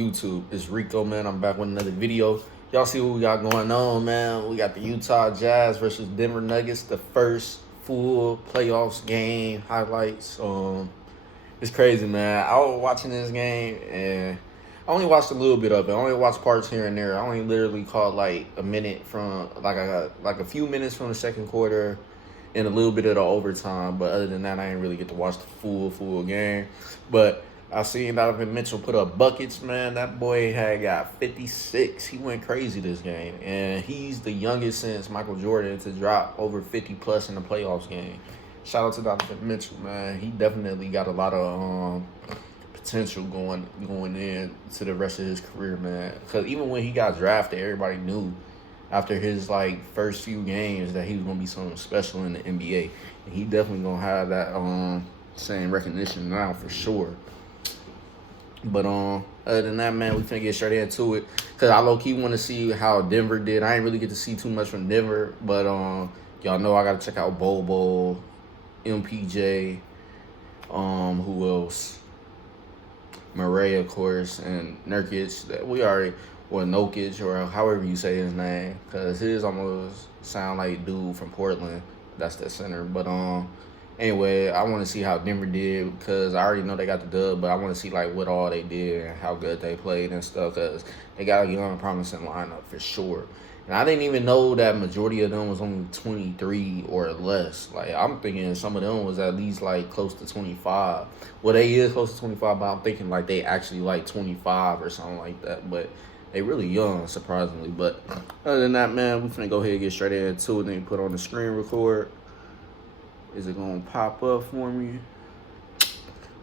YouTube. It's Rico, man. I'm back with another video. Y'all see what we got going on, man. We got the Utah Jazz versus Denver Nuggets, the first full playoffs game highlights. It's crazy, man. I was watching this game and I only watched a little bit of it. I only watched parts here and there. I only literally caught like a minute from like a few minutes from the second quarter and a little bit of the overtime. But other than that, I didn't really get to watch the full game. But I seen Donovan Mitchell put up buckets, man. That boy had got 56. He went crazy this game. And he's the youngest since Michael Jordan to drop over 50+ in the playoffs game. Shout out to Donovan Mitchell, man. He definitely got a lot of potential going in to the rest of his career, man. Because even when he got drafted, everybody knew after his first few games that he was gonna be something special in the NBA. And he definitely gonna have that same recognition now for sure. But other than that, man, we finna get straight into it. Cause I low-key want to see how Denver did. I ain't really get to see too much from Denver, but y'all know I gotta check out Bobo, MPJ, who else? Murray, of course, and Nurkic. That we already, or Nokic, or however you say his name, cause his almost sound like dude from Portland. That's the center. But anyway, I want to see how Denver did because I already know they got the dub, but I want to see what all they did and how good they played and stuff because they got a young, promising lineup for sure. And I didn't even know that majority of them was only 23 or less. I'm thinking some of them was at least close to 25. Well, they is close to 25, but I'm thinking they actually 25 or something like that. But they really young, surprisingly. But other than that, man, we finna go ahead and get straight into it and then put on the screen record. Is it gonna pop up for me?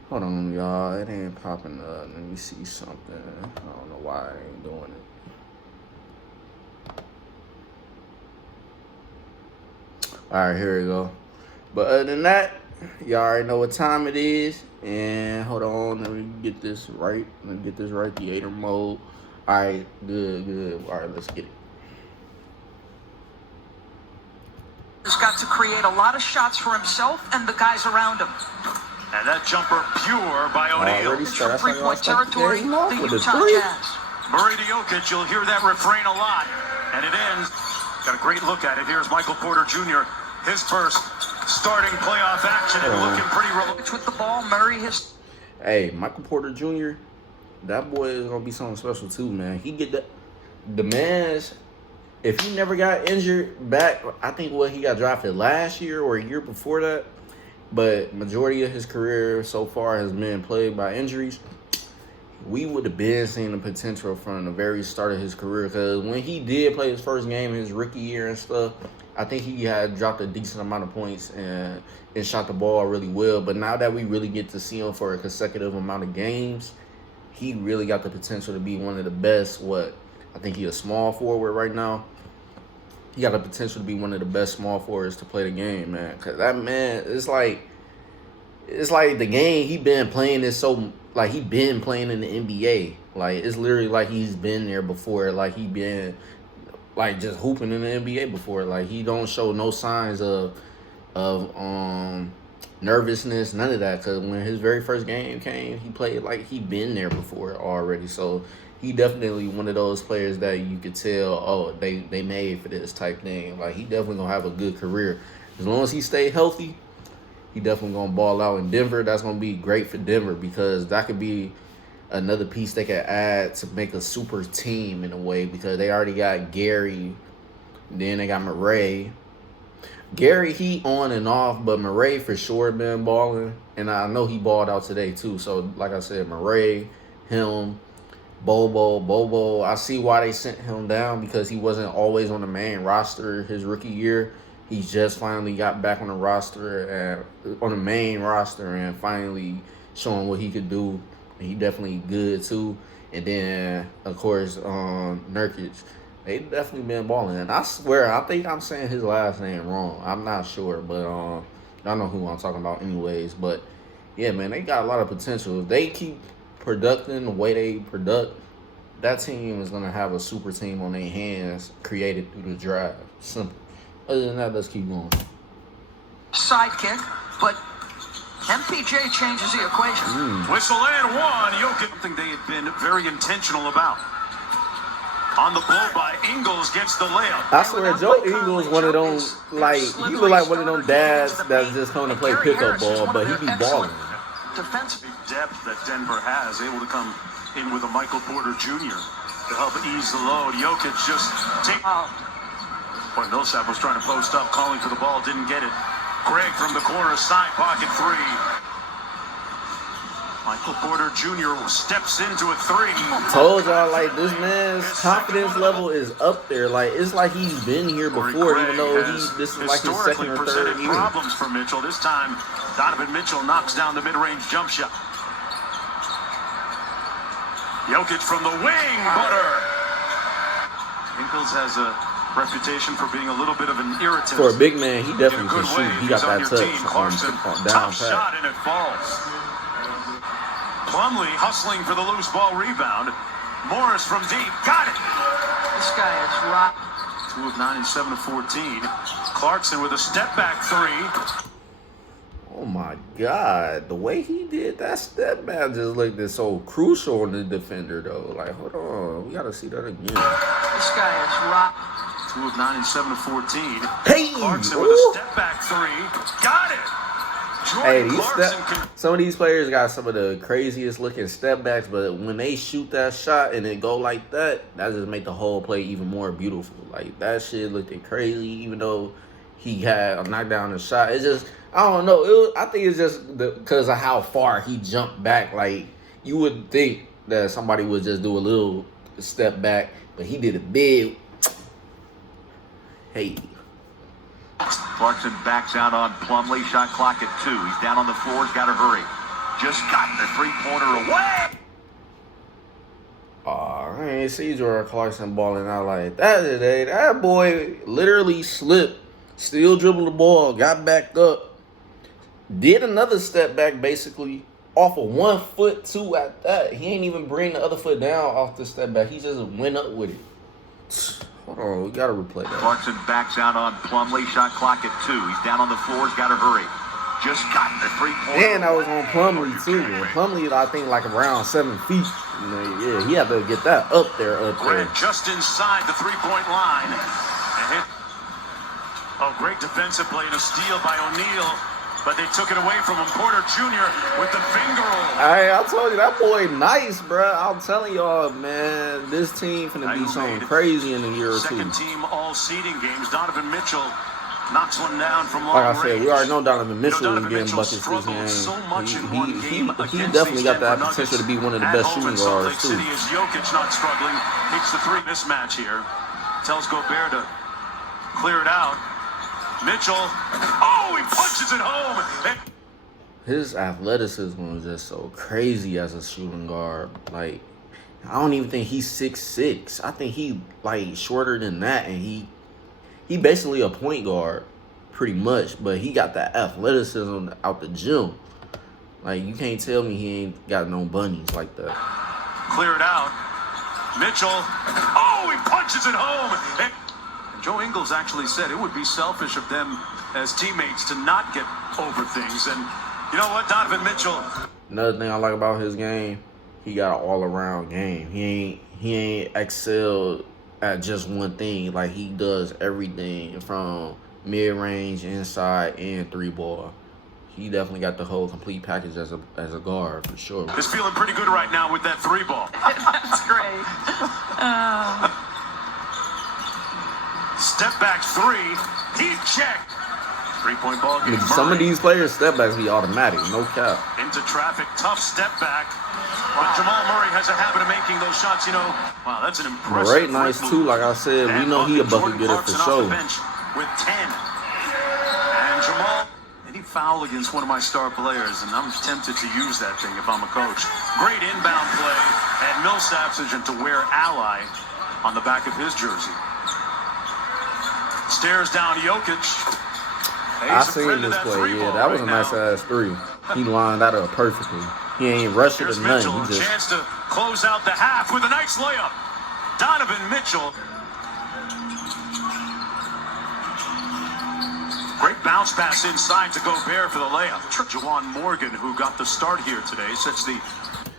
Hold on, y'all. It ain't popping up. Let me see something. I don't know why I ain't doing it. All right, here we go. But other than that, y'all already know what time it is. And hold on, let me get this right. Theater mode. All right, good. All right, let's get it. Has got to create a lot of shots for himself and the guys around him. And that jumper pure by O'Neal. From three-point territory, the Utah Jazz. Murray to Jokic, you'll hear that refrain a lot. And it ends. Got a great look at it. Here's Michael Porter Jr., his first starting playoff action and looking pretty relaxed. With the ball, Murray has... Hey, Michael Porter Jr., that boy is going to be something special too, man. He get the man's... If he never got injured back, I think he got drafted last year or a year before that. But majority of his career so far has been plagued by injuries. We would have been seeing the potential from the very start of his career. Because when he did play his first game in his rookie year and stuff, I think he had dropped a decent amount of points and shot the ball really well. But now that we really get to see him for a consecutive amount of games, he really got the potential to be one of the best, I think he's a small forward right now. He got the potential to be one of the best small forwards to play the game, man. Because that man, it's like the game he been playing is so, he been playing in the NBA. It's literally he's been there before. He been, just hooping in the NBA before. He don't show no signs of nervousness, none of that. Because when his very first game came, he played he been there before already. So he definitely one of those players that you could tell, they made for this type thing. He definitely gonna have a good career. As long as he stay healthy, he definitely gonna ball out in Denver. That's gonna be great for Denver because that could be another piece they could add to make a super team in a way because they already got Gary, then they got Murray. Gary, he on and off, but Murray for sure been balling. And I know he balled out today too. So like I said, Murray, him, Bobo, I see why they sent him down because he wasn't always on the main roster his rookie year. He just finally got back on the roster and on the main roster and finally showing what he could do. He definitely good too. And then of course Nurkic, they definitely been balling. And I swear, I think I'm saying his last name wrong. I'm not sure, but y'all know who I'm talking about anyways. But yeah, man, they got a lot of potential. If they keep producing the way they product, that team is going to have a super team on their hands created through the draft. Simple. Other than that, let's keep going. Sidekick, but MPJ changes the equation. Whistle and one. Jokic, something they had been very intentional about. On the blow by Ingles gets the layup. I swear, Joe Ingles one of them, like, he look like one of them dads that's just coming to play pickup ball, but he be balling. Defensive depth that Denver has, able to come in with a Michael Porter Jr. to help ease the load. Jokic just take. Boy, Millsap was trying to post up, calling for the ball, didn't get it. Greg from the corner, side pocket three. Michael Porter Jr. steps into a three. Told y'all, like, this man's confidence level is up there. Like, it's like he's been here before, even though this is like his second or third year. Problems for Mitchell. This time, Donovan Mitchell knocks down the mid-range jump shot. Jokic from the wing, butter. Ingles has a reputation for being a little bit of an irritant. For a big man, he definitely can shoot. He got that touch Clarkson, down top shot, and it falls. Plumlee hustling for the loose ball rebound. Morris from deep, got it. This guy is rock. 2 of 9 and 7 of 14. Clarkson with a step back three. Oh my God, the way he did that step back just looked so crucial on the defender though. Like, hold on, we gotta see that again. This guy is rock. 2 of 9 and 7 of 14. Hey, Clarkson with a step back three. Got it. Hey, some of these players got some of the craziest looking step backs, but when they shoot that shot and it go like that, that just make the whole play even more beautiful. Like, that shit looked crazy, even though he had a knockdown and shot. It's just, I don't know. I think it's just because of how far he jumped back. Like, you would think that somebody would just do a little step back, but he did a big. Hey. Clarkson backs out on Plumlee. Shot clock at 2. He's down on the floor. He's got to hurry. Just gotten the three-pointer away. I ain't see Jordan Clarkson balling out like that today. That boy literally slipped, still dribbled the ball, got back up, did another step back basically off of 1 foot too at that. He ain't even bring the other foot down off the step back. He just went up with it. Hold on, we gotta replay that. Clarkson backs out on Plumlee. Shot clock at 2. He's down on the floor. He's got to hurry. Just gotten the three-pointer. And I was on Plumlee too. Plumlee, I think, like around 7 feet. You know, yeah, he had to get that up there. Grant just inside the three-point line. And hit. Oh, great defensive play and a steal by O'Neal. But they took it away from him. Porter Jr. with the finger roll. I told you, that boy nice, bro. I'm telling y'all, man, this team finna be something crazy in a year or two. Second team all seeding games. Donovan Mitchell knocks one down from long range. Like I said, we already know Donovan Mitchell is getting buckets this game. He definitely got that potential to be one of the best shooting guards, too. City is Jokic not struggling. Hits the three mismatch here. Tells Gobert to clear it out. Mitchell, oh, he punches it home. His athleticism was just so crazy as a shooting guard. Like, I don't even think he's 6'6". I think he like shorter than that, and he basically a point guard, pretty much. But he got that athleticism out the gym. Like, you can't tell me he ain't got no bunnies like that. Clear it out. Mitchell, oh, he punches it home. Joe Ingles actually said it would be selfish of them as teammates to not get over things. And you know what, Donovan Mitchell. Another thing I like about his game, he got an all-around game. He ain't excelled at just one thing. Like, he does everything from mid-range, inside, and three-ball. He definitely got the whole complete package as a guard, for sure. He's feeling pretty good right now with that three ball. That's great. Step back three. Heat check. 3-point ball game. Some of these players' step backs be automatic, no cap. Into traffic, tough step back. But Jamal Murray has a habit of making those shots, you know. Wow, that's an impressive. Right, nice too. Like I said, we know he a bucket getter for sure. With 10. And Jamal, any foul against one of my star players, and I'm tempted to use that thing if I'm a coach. Great inbound play, and Millsap's to wear ally on the back of his jersey. Stares down Jokic. I seen this play, yeah. That was a nice-ass three. He lined that up perfectly. He ain't rushing or nothing. He just... chance to close out the half with a nice layup. Donovan Mitchell. Great bounce pass inside to Gobert for the layup. Juwan Morgan, who got the start here today, sets the...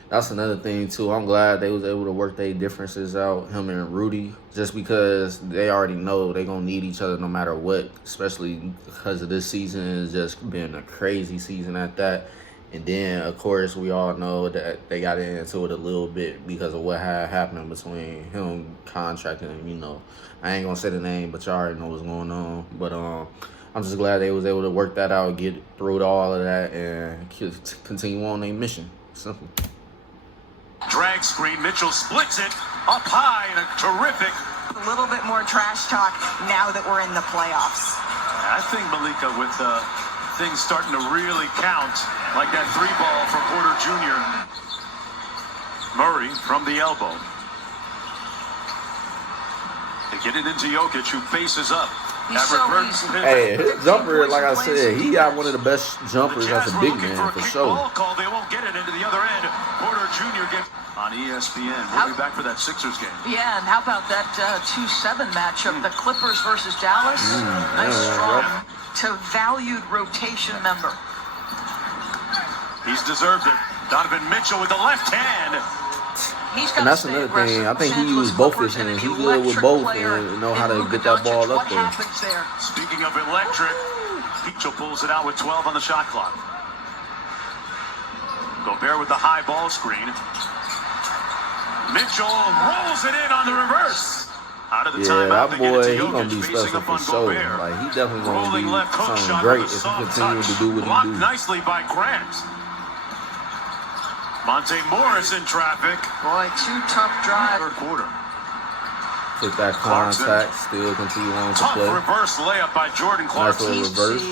That's another thing too. I'm glad they was able to work their differences out, him and Rudy, just because they already know they gonna need each other no matter what. Especially because of this season has just been a crazy season at that. And then of course we all know that they got into it a little bit because of what had happened between him contracting and, you know, I ain't gonna say the name, but y'all already know what's going on. But I'm just glad they was able to work that out, get through all of that, and continue on their mission. Simple. Drag screen, Mitchell splits it up high and a terrific... A little bit more trash talk now that we're in the playoffs. I think, Malika, with things starting to really count, like that 3-ball from Porter Jr. Murray from the elbow. They get it into Jokic, who faces up. Hey, his jumper, like I said, he got one of the best jumpers as a big man for sure. Call. They won't get it into the other end. Porter Jr. gets on ESPN. We'll be back for that Sixers game. Yeah, and how about that 2-7 matchup, the Clippers versus Dallas? Nice strong to valued rotation member. He's deserved it. Donovan Mitchell with the left hand. And that's another thing. I think he used both his hands. He's good with both and know how to get that ball up there. Speaking of electric, Mitchell pulls it out with 12 on the shot clock. Gobert with the high ball screen. Mitchell rolls it in on the reverse. Out of the timeout, that boy, he's going to be special for sure. Like, he definitely going to be something great if he continues to do what he do. Nicely by Grant. Monte Morris in traffic. Boy, 2 tough drives. Third quarter. Took that contact, still continue on to play. Tough reverse layup by Jordan Clarkson. Nice little reverse.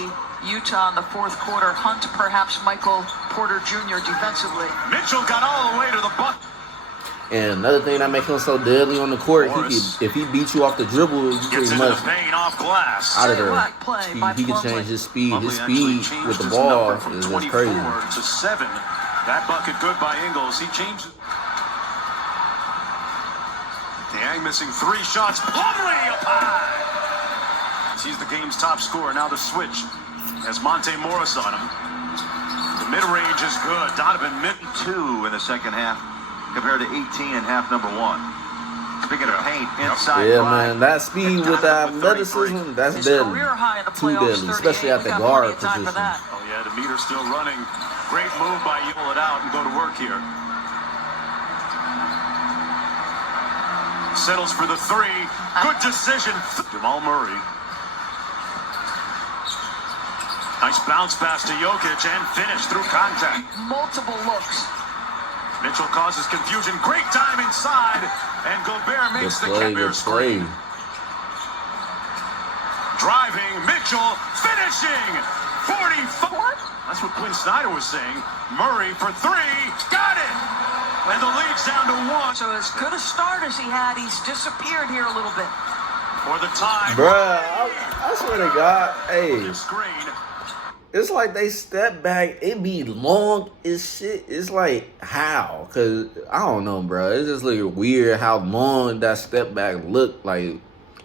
Utah in the fourth quarter. Hunt perhaps Michael Porter Jr. defensively. Mitchell got all the way to the bucket. And another thing that makes him so deadly on the court, if he beats you off the dribble, you pretty much out of there. He can change his speed. His speed with the ball is just crazy. To 7. That bucket good by Ingles. He changes. Niang missing 3 shots. Plumlee up high. He's the game's top scorer. Now the switch has Monte Morris on him. The mid-range is good. Donovan Mitchell 2 in the second half compared to 18 in half number 1. Speaking of paint, inside. Yeah, man, that speed with that athleticism, that's deadly. Too deadly, especially at the guard position. Oh yeah, the meter's still running. Great move by you. Pull it out and go to work here. Settles for the 3. Good decision. Jamal Murray. Nice bounce pass to Jokic and finish through contact. Multiple looks. Mitchell causes confusion. Great time inside. And Gobert makes the Gobert screen. Driving. Mitchell finishing. 44. That's what Quinn Snyder was saying. Murray for 3. Got it. And the lead's down to 1. So as good a start as he had, he's disappeared here a little bit. For the time. Bruh, I swear to God, hey. Screen. It's like they step back. It be long as shit. It's like, how? Because, I don't know, bro. It's just like weird how long that step back look. Like,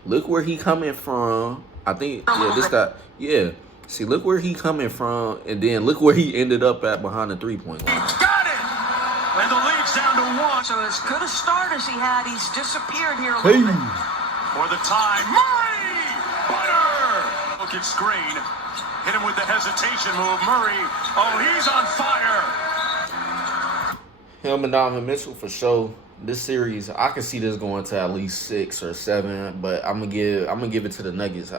look where he coming from. I think, yeah, this guy, yeah. See, look where he coming from, and then look where he ended up at behind the 3-point line. Got it! And the lead's down to 1. So as good a start as he had, he's disappeared here a little bit. For the time, Murray! Butter! Look at screen. Hit him with the hesitation move. Murray, oh, he's on fire! Him and Donovan Mitchell for sure. This series, I can see this going to at least 6 or 7, but I'm gonna give it to the Nuggets.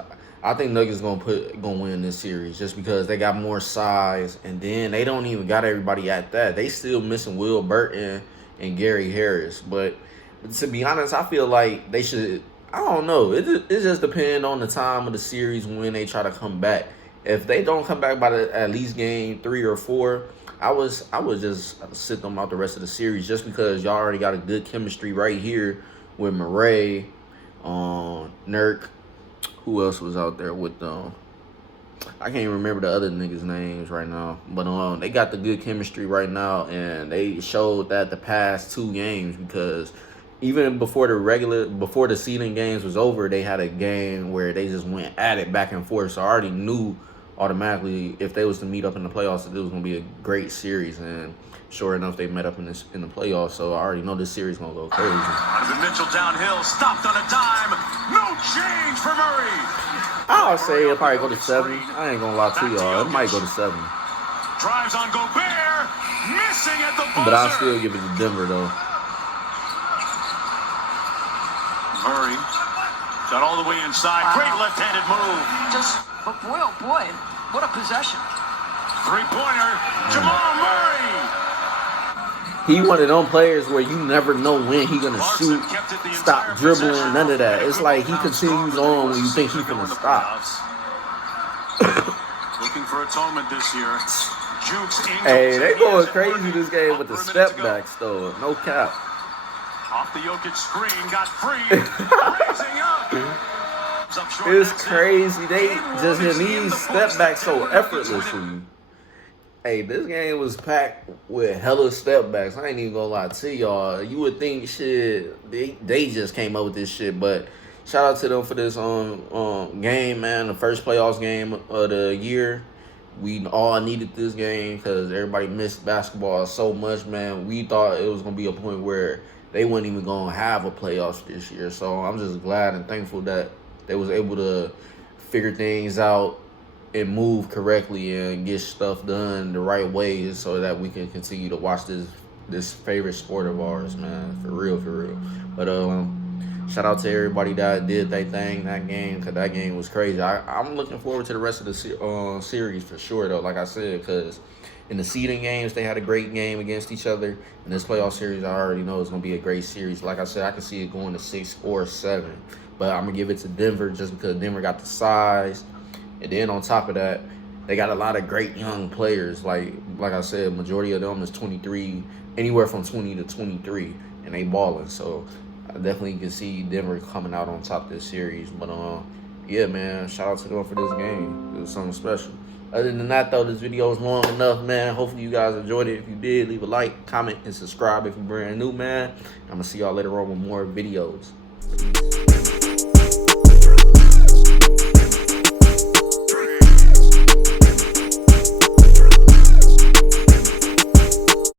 I think Nuggets gonna win this series just because they got more size, and then they don't even got everybody at that. They still missing Will Burton and Gary Harris. But to be honest, I feel like they should. I don't know. It just depends on the time of the series when they try to come back. If they don't come back by at least game 3 or 4, I would just sit them out the rest of the series just because y'all already got a good chemistry right here with Murray, Nurk. Who else was out there with them? I can't even remember the other niggas' names right now. But they got the good chemistry right now, and they showed that the past 2 games because even before the seeding games was over, they had a game where they just went at it back and forth. So I already knew automatically if they was to meet up in the playoffs, that it was gonna be a great series. And sure enough, they met up in the playoffs. So I already know this series gonna go crazy. Donovan Mitchell downhill, stopped on a dime. No change for Murray. I'll say it'll probably go to 7. I ain't gonna lie to y'all. It might go to 7. Drives on Gobert, missing at the buzzer. But I'll still give it to Denver though. Murray got all the way inside. Wow. Great left-handed move. But boy, oh boy, what a possession. Three-pointer, Jamal Murray. He one of them players where you never know when he gonna Larson shoot, kept it the stop entire dribbling, possession. none of that. It's like he continues on when you think he's gonna stop. Looking for atonement this year. Jukes Ingles. Hey, they going He is crazy working. this game with the Under a step minute to go. backs though. No cap. Off the Jokic screen, got free. Raising up. Up short, It's that's it. crazy. They Game just one hit is in these the step books. backs so Denver Nuggets effortlessly. win Hey, this game was packed with hella step backs. I ain't even gonna lie to y'all. You would think shit they just came up with this shit, but shout out to them for this game, man. The first playoffs game of the year. We all needed this game because everybody missed basketball so much, man. We thought it was gonna be a point where they weren't even gonna have a playoffs this year. So I'm just glad and thankful that they was able to figure things out and move correctly and get stuff done the right way so that we can continue to watch this favorite sport of ours, man. For real, for real. But shout out to everybody that did their thing that game, because that game was crazy. I'm looking forward to the rest of the series for sure, though, like I said, because in the seeding games, they had a great game against each other. In this playoff series, I already know it's going to be a great series. Like I said, I can see it going to 6 or 7. But I'm going to give it to Denver just because Denver got the size. And then on top of that, they got a lot of great young players. Like I said, majority of them is 23, anywhere from 20 to 23, and they balling. So I definitely can see Denver coming out on top of this series. But yeah, man, shout out to them for this game. It was something special. Other than that, though, this video is long enough, man. Hopefully you guys enjoyed it. If you did, leave a like, comment, and subscribe if you're brand new, man. I'm gonna see y'all later on with more videos. Peace.